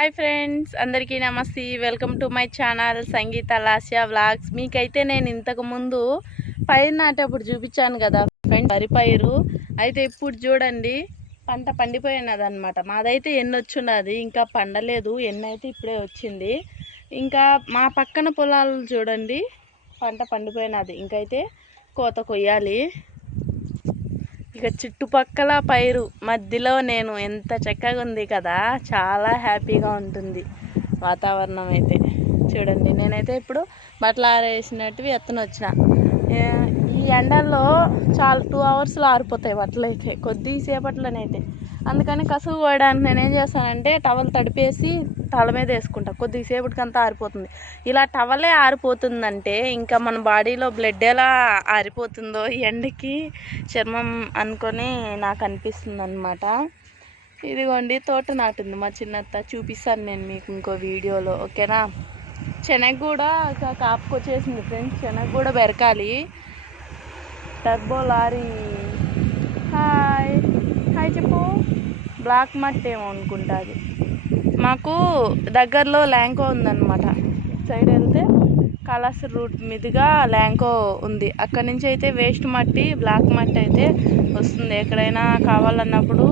Hi friends అందరికీ నమస్తే. Welcome to my channel Sangeetha Lasya vlogs మీకైతే నేను ఇంతకుముందు పైరు నాటేప్పుడు చూపించాను కదా ఫ్రెండ్స్ వరి పైరు. అయితే ఇప్పుడు చూడండి పంట పండిపోయినది అనమాట మాదైతే ఎన్ని వచ్చున్నది ఇంకా పండలేదు ఎన్ని అయితే ఇప్పుడే వచ్చింది. ఇంకా మా పక్కన పొలాలు చూడండి పంట పండిపోయినది. ఇంకైతే కోత కొయ్యాలి. ఇక చుట్టుపక్కల పైరు మధ్యలో నేను ఎంత చక్కగా ఉంది కదా చాలా హ్యాపీగా ఉంటుంది వాతావరణం అయితే. చూడండి నేనైతే ఇప్పుడు బట్టలు ఆరేసినట్టు ఎత్తన వచ్చిన. ఈ ఎండల్లో చాలా టూ అవర్స్లో ఆరిపోతాయి బట్టలు అయితే కొద్దిసేపట్లోనైతే. అందుకని కసువు పోయడానికి నేను ఏం చేస్తానంటే టవల్ తడిపేసి తల మీద వేసుకుంటా. కొద్దిసేపటికంతా ఆరిపోతుంది. ఇలా టవలే ఆరిపోతుందంటే ఇంకా మన బాడీలో బ్లడ్ ఎలా ఆరిపోతుందో ఎండకి చర్మం అనుకొని నాకు అనిపిస్తుంది అనమాట ఇదిగోండి తోట నాటింది మా చిన్నత్త. చూపిస్తాను నేను మీకు ఇంకో వీడియోలో ఓకేనా? శనగ కూడా కా- కాపుకొచ్చేసింది ఫ్రెండ్స్ శనగ కూడా బెరకాలి టర్బో లారీ. హాయ్ హాయ్ చెప్పు. బ్లాక్ మట్ ఏమో అనుకుంటుంది మాకు దగ్గరలో ల్యాంకో ఉందన్నమాట. సైడ్ వెళ్తే కలాస్ రూట్ మీదుగా ల్యాంకో ఉంది. అక్కడి నుంచి అయితే వేస్ట్ మట్టి బ్లాక్ మట్టి అయితే వస్తుంది. ఎక్కడైనా కావాలన్నప్పుడు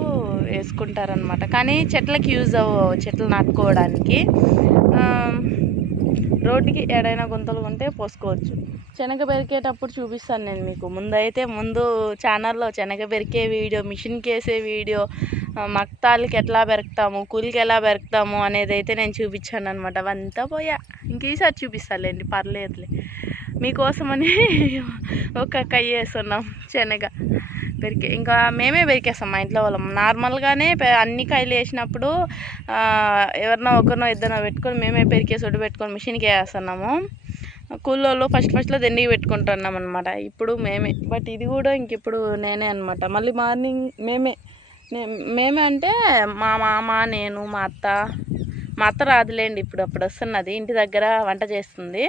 వేసుకుంటారనమాట కానీ చెట్లకి యూజ్ అవ్వవు చెట్లు నాటుకోవడానికి. రోడ్డుకి ఎడైనా గుంతలు ఉంటే పోసుకోవచ్చు. శనగ బెరికేటప్పుడు చూపిస్తాను నేను మీకు. ముందైతే ముందు ఛానల్లో శనగ బెరికే వీడియో మిషన్కి వేసే వీడియో మక్తాలకి ఎట్లా బెరుకుతాము కూలికి ఎలా బెరుకుతాము అనేది అయితే నేను చూపించాను అనమాట. అవంతా పోయా. ఇంక ఈసారి చూపిస్తాలేండి పర్లేదులే. మీకోసమని ఒక కయ్య వేస్తున్నాం శనగ పెరికే ఇంకా మేమే పెరికేస్తాం మా ఇంట్లో వాళ్ళం. నార్మల్గానే అన్ని కాయలు వేసినప్పుడు ఎవరినో ఒకరినో ఇద్దరినో పెట్టుకొని మేమే పెరికేసి ఒడ్డు పెట్టుకొని మిషన్కి వేస్తున్నాము. కూలోళ్ళు ఫస్ట్ ఫస్ట్లో దండికి పెట్టుకుంటున్నాం అనమాట ఇప్పుడు మేమే. బట్ ఇది కూడా ఇంక ఇప్పుడు నేనే అనమాట మళ్ళీ మార్నింగ్ మేమే. మేమే అంటే మా మామ నేను మా అత్త. మా అత్త రాదులేండి ఇప్పుడు అప్పుడు వస్తున్నది. ఇంటి దగ్గర వంట చేస్తుంది.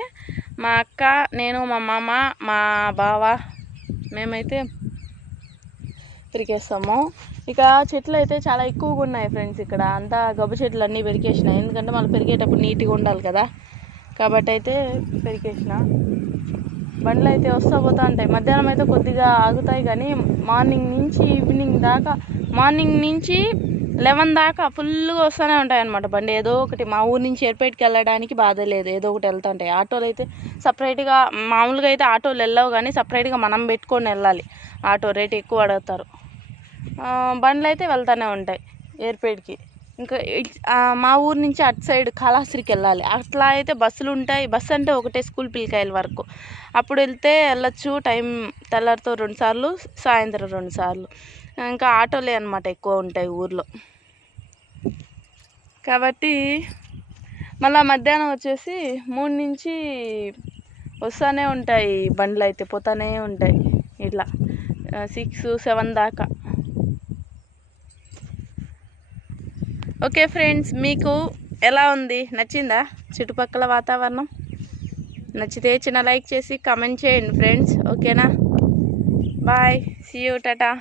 మా అక్క నేను మా మామ మా బావ మేమైతే పెరికేస్తాము ఇక చెట్లు అయితే చాలా ఎక్కువగా ఉన్నాయి ఫ్రెండ్స్ ఇక్కడ. అంతా గబ్బు చెట్లు అన్నీ పెరికేసినాయి ఎందుకంటే మళ్ళీ పెరిగేటప్పుడు నీట్గా ఉండాలి కదా. కాబట్టి అయితే పెరికేసిన బండ్లు అయితే వస్తూ పోతూ ఉంటాయి. మధ్యాహ్నం అయితే కొద్దిగా ఆగుతాయి కానీ మార్నింగ్ నుంచి ఈవినింగ్ దాకా మార్నింగ్ నుంచి లెవెన్ దాకా ఫుల్గా వస్తూనే ఉంటాయి అనమాట బండి. ఏదో ఒకటి మా ఊరు నుంచి ఎయిర్పేట్కి వెళ్ళడానికి బాధ లేదు. ఏదో ఒకటి వెళ్తుంటాయి ఆటోలు అయితే సపరేట్గా మామూలుగా అయితే ఆటోలు వెళ్ళవు కానీ సపరేట్గా మనం పెట్టుకొని వెళ్ళాలి. ఆటో రేట్ ఎక్కువ అడుగుతారు. బండ్లు అయితే వెళ్తూనే ఉంటాయి ఎయిర్పేట్కి. ఇంకా మా ఊరు నుంచి అటు సైడ్ కాళహస్త్రికి వెళ్ళాలి. అట్లా అయితే బస్సులు ఉంటాయి. బస్సు అంటే ఒకటే స్కూల్ పిల్లకాయల వరకు. అప్పుడు వెళ్తే వెళ్ళొచ్చు. టైం తెల్లారితో రెండుసార్లు సాయంత్రం రెండుసార్లు ఇంకా ఆటోలే అనమాట ఎక్కువ ఉంటాయి ఊర్లో. కాబట్టి మళ్ళీ మధ్యాహ్నం వచ్చేసి మూడు నుంచి వస్తూనే ఉంటాయి బండ్లు అయితే పోతానే ఉంటాయి ఇట్లా సిక్స్ సెవెన్ దాకా. ఓకే ఫ్రెండ్స్ మీకు ఎలా ఉంది? నచ్చిందా? చుట్టుపక్కల వాతావరణం? నచ్చితే చిన్న లైక్ చేసి కామెంట్ చేయండి ఫ్రెండ్స్. ఓకేనా? బాయ్. See you tata.